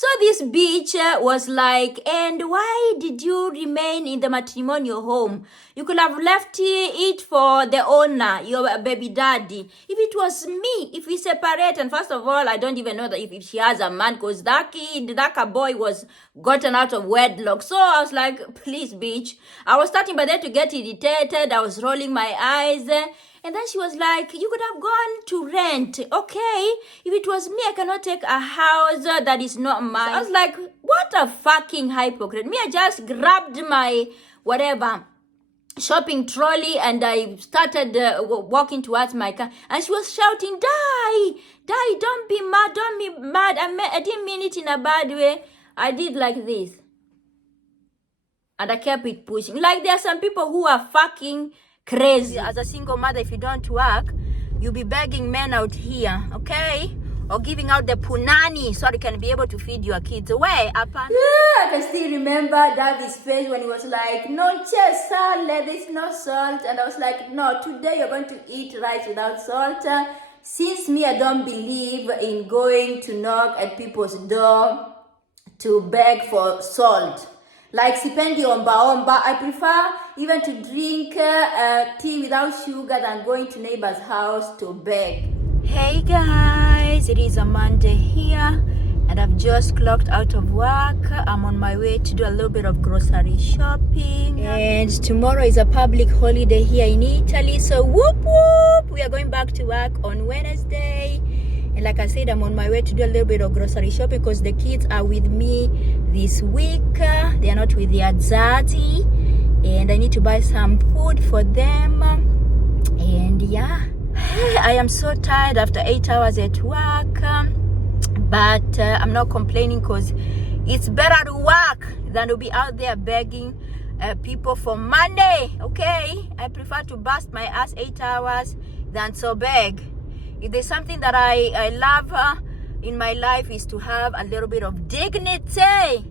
So this bitch was like, and why did you remain in the matrimonial home? You could have left it for the owner, your baby daddy. If it was me, if we separate, and first of all, I don't even know that if she has a man, because that boy was gotten out of wedlock. So I was like, please, bitch. I was starting by then to get irritated. I was rolling my eyes. And then she was like, you could have gone to rent, okay? If it was me, I cannot take a house that is not mine. So I was like, what a fucking hypocrite. Me, I just grabbed my whatever shopping trolley and I started walking towards my car. And she was shouting, die, don't be mad, I didn't mean it in a bad way. I did like this. And I kept it pushing. Like there are some people who are fucking crazy. As a single mother, if you don't work, you'll be begging men out here, okay? Or giving out the punani so you can be able to feed your kids away. Yeah, I can still remember Daddy's face when he was like, no salt, there's no salt. And I was like, no, today you're going to eat rice without salt. Since me, I don't believe in going to knock at people's door to beg for salt. Like sipendi omba. I prefer even to drink tea without sugar than going to neighbor's house to beg. Hey guys, it is a Monday here and I've just clocked out of work. I'm on my way to do a little bit of grocery shopping. And tomorrow is a public holiday here in Italy. So whoop whoop, we are going back to work on Wednesday. And like I said, I'm on my way to do a little bit of grocery shopping because the kids are with me this week. They are not with their daddy. And I need to buy some food for them. And yeah, I am so tired after 8 hours at work. But I'm not complaining because it's better to work than to be out there begging people for money, okay? I prefer to bust my ass 8 hours than to beg. If there's something that I love in my life is to have a little bit of dignity,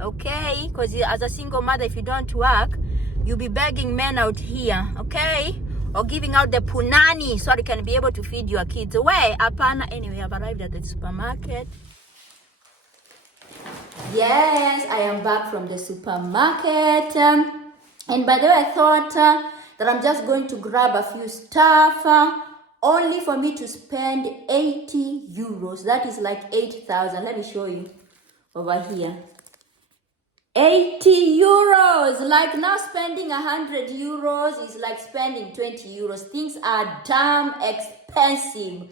okay? Because as a single mother, if you don't work, you'll be begging men out here, okay? Or giving out the punani so you can be able to feed your kids away. Apana. Anyway, I've arrived at the supermarket. Yes, I am back from the supermarket. And by the way, I thought that I'm just going to grab a few stuff. Only for me to spend 80 euros. That is like 8,000. Let me show you over here. 80 euros. Like now spending 100 euros is like spending 20 euros. Things are damn expensive.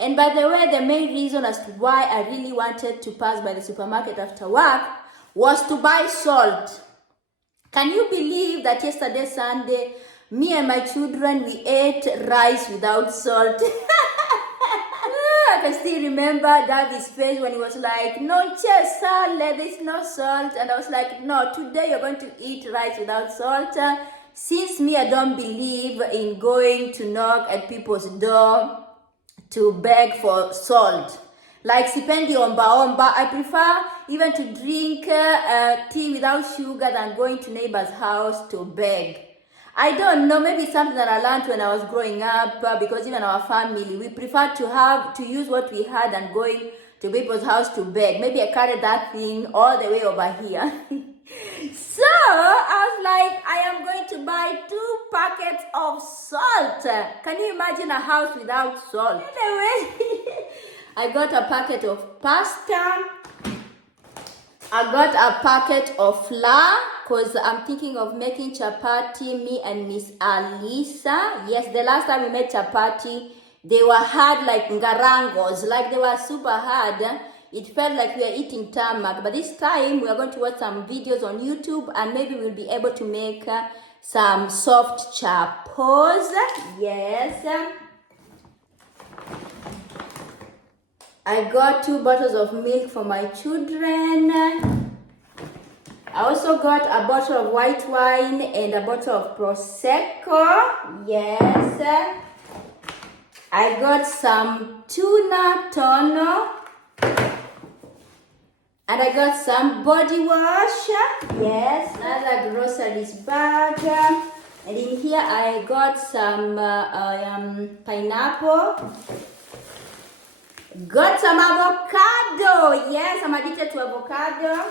And by the way, the main reason as to why I really wanted to pass by the supermarket after work was to buy salt. Can you believe that yesterday, Sunday, me and my children, we ate rice without salt? I can still remember Daddy's face when he was like, no salt, there's no salt. And I was like, no, today you're going to eat rice without salt. Since me, I don't believe in going to knock at people's door to beg for salt. Like sipendi omba. I prefer even to drink tea without sugar than going to neighbor's house to beg. I don't know, maybe it's something that I learned when I was growing up because even our family, we prefer to use what we had than going to people's house to beg. Maybe I carried that thing all the way over here. So I was like, I am going to buy 2 packets of salt. Can you imagine a house without salt? Anyway, I got a packet of pasta. I got a packet of flour because I'm thinking of making chapati, me and Miss Alisa. Yes, the last time we made chapati, they were hard like ngarangos, like they were super hard. It felt like we were eating tarmac. But this time, we are going to watch some videos on YouTube and maybe we'll be able to make some soft chapos. Yes. I got 2 bottles of milk for my children. I also got a bottle of white wine and a bottle of Prosecco. Yes. I got some tuna tonno. And I got some body wash. Yes. Another groceries bag. And in here I got some pineapple. Got some avocado. Yes, I'm addicted to avocado.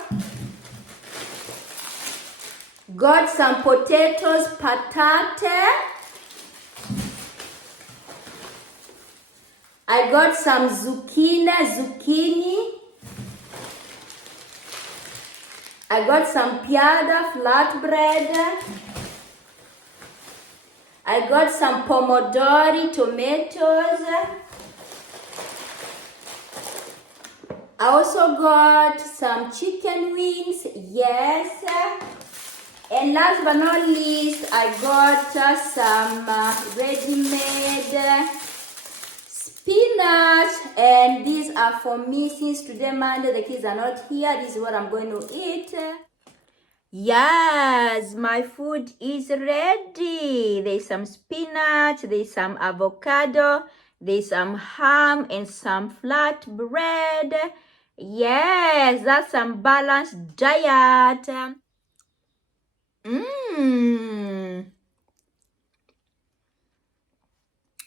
Got some potatoes, patate. I got some zucchini. I got some piada flatbread. I got some pomodori tomatoes. I also got some chicken wings. Yes. And last but not least, I got some ready-made spinach, and these are for me since today Monday the kids are not here. This is what I'm going to eat. Yes, my food is ready. There's some spinach, there's some avocado, there's some ham and some flat bread. Yes, that's some balanced diet.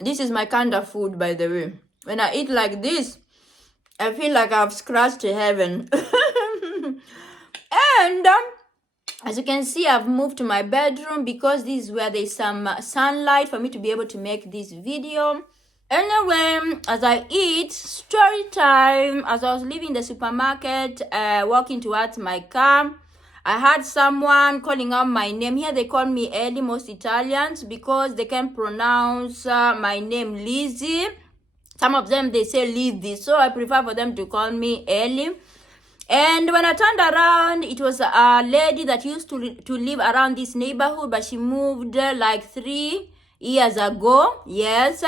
This is my kind of food, by the way. When I eat like this, I feel like I've scratched heaven. And as you can see, I've moved to my bedroom because this is where there's some sunlight for me to be able to make this video. Anyway, as I eat, story time. As I was leaving the supermarket, walking towards my car, I had someone calling out my name. Here they call me Ellie, most Italians, because they can pronounce my name Lizzie. Some of them, they say Lizzie, so I prefer for them to call me Ellie. And when I turned around, it was a lady that used to live around this neighborhood, but she moved like 3 years ago. Yes.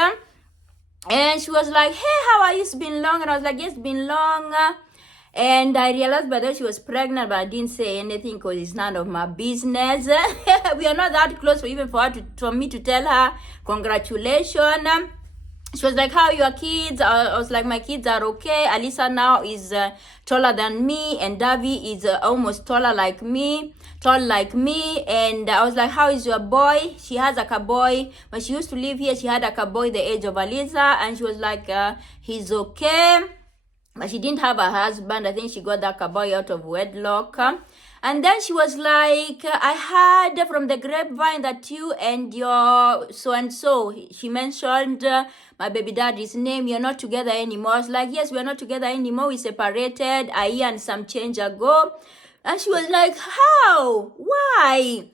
And she was like, hey, how are you? It's been long. And I was like, yes, it's been long. And I realized by then she was pregnant, but I didn't say anything because it's none of my business. We are not that close even for me to tell her congratulations. She was like, how are your kids? I was like, my kids are okay. Alisa now is taller than me, and Davi is almost tall like me. And I was like, how is your boy? She has a boy. When she used to live here, she had a boy the age of Alisa, and she was like, he's okay. But she didn't have a husband. I think she got that boy out of wedlock. And then she was like, I heard from the grapevine that you and your so-and-so, she mentioned my baby daddy's name, you're not together anymore. I was like, yes, we're not together anymore. We separated a year and some change ago. And she was like, how? Why?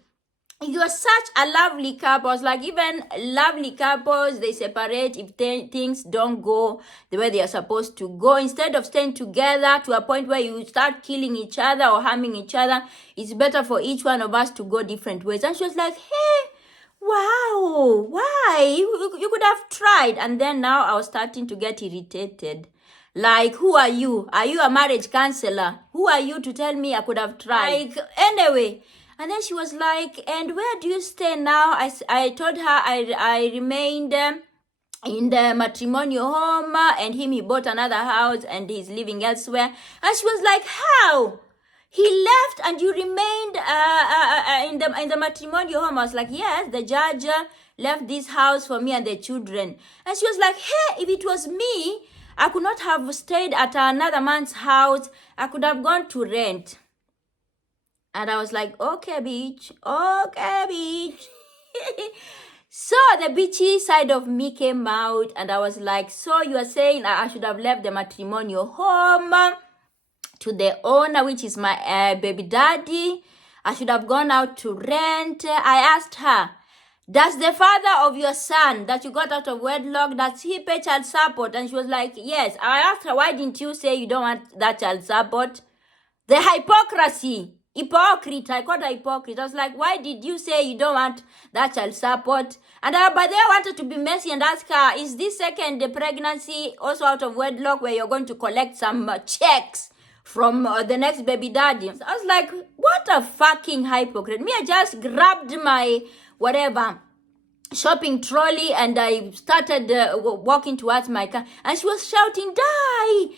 You are such a lovely couple. I was like, even lovely couples, they separate if things don't go the way they are supposed to go. Instead of staying together to a point where you start killing each other or harming each other, it's better for each one of us to go different ways. And she was like, hey, wow, why? You could have tried. And then now I was starting to get irritated. Like, who are you? Are you a marriage counselor? Who are you to tell me I could have tried? Like, anyway. And then she was like, and where do you stay now? I told her I remained in the matrimonial home, and he bought another house and he's living elsewhere. And she was like, how? He left and you remained in the matrimonial home. I was like, yes, the judge left this house for me and the children. And she was like, hey, if it was me, I could not have stayed at another man's house. I could have gone to rent. And I was like, okay, bitch. Okay, bitch. So the bitchy side of me came out, and I was like, so you are saying I should have left the matrimonial home to the owner, which is my baby daddy. I should have gone out to rent. I asked her, does the father of your son that you got out of wedlock, does he pay child support? And she was like, yes. I asked her, why didn't you say you don't want that child support? The hypocrisy. Hypocrite. I called her hypocrite. I was like, why did you say you don't want that child support? And but I wanted to be messy and ask her, is this second pregnancy also out of wedlock where you're going to collect some checks from the next baby daddy? So I was like, what a fucking hypocrite. Me, I just grabbed my whatever shopping trolley and I started walking towards my car, and she was shouting, die,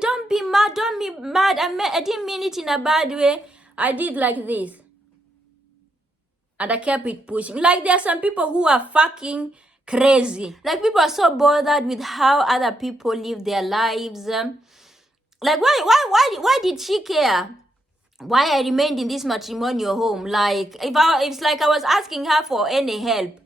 don't be mad, I didn't mean it in a bad way. I did like this and I kept it pushing. Like, there are some people who are fucking Crazy. Like, people are so bothered with how other people live their lives. Like, why did she care why I remained in this matrimonial home? Like, it's like I was asking her for any help.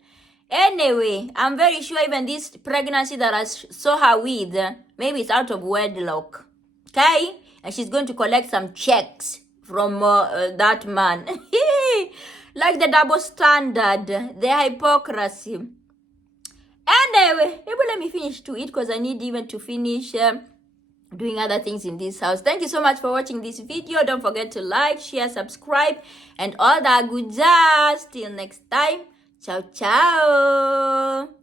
Anyway, I'm very sure even this pregnancy that I saw her with, maybe it's out of wedlock. Okay? And she's going to collect some checks from that man. Like the double standard, the hypocrisy. Anyway, maybe let me finish to eat because I need even to finish doing other things in this house. Thank you so much for watching this video. Don't forget to like, share, subscribe, and all that good jazz. Till next time. Ciao, ciao.